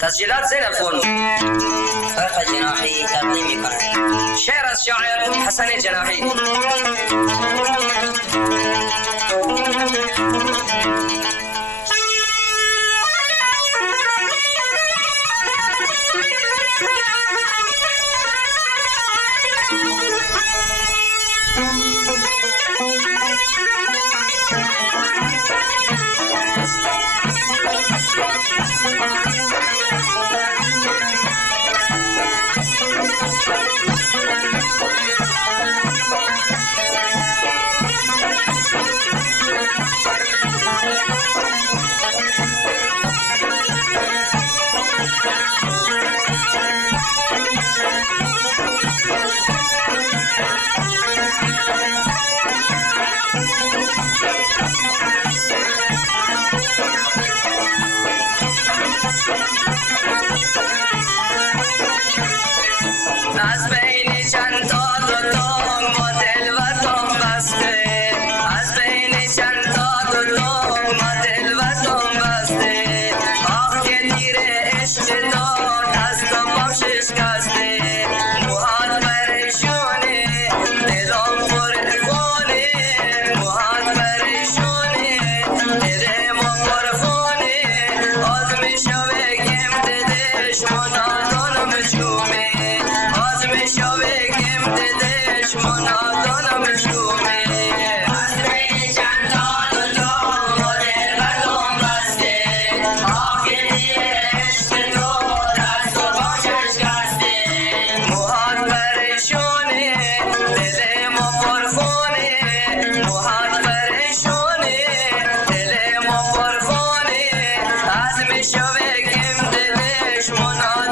تسجیلات زیر فون. فرق جناحی تقدیم میکنند. شعر از شاعر حسن جناحی. از بین چند تا دلم با دل و دم بسته، از بین چند تا دلم با دل و دم بسته، آه که تیر عشق داد از تو پام شکسته، موهات پریشونه دلم پر خونه، موهات پریشونه دلم پر خونه، آدم شوه گم دلش منادانم جومه، شوه گم دلش منادانم جومه. از بین چند تا دلم با دل و دم بسته، آه که تیر عشق داد از تو پام شکسته، موهات پریشونه دلم پر خونه، موهات پریشونه دلم پر خونه، از می شوه گم دلش منادانم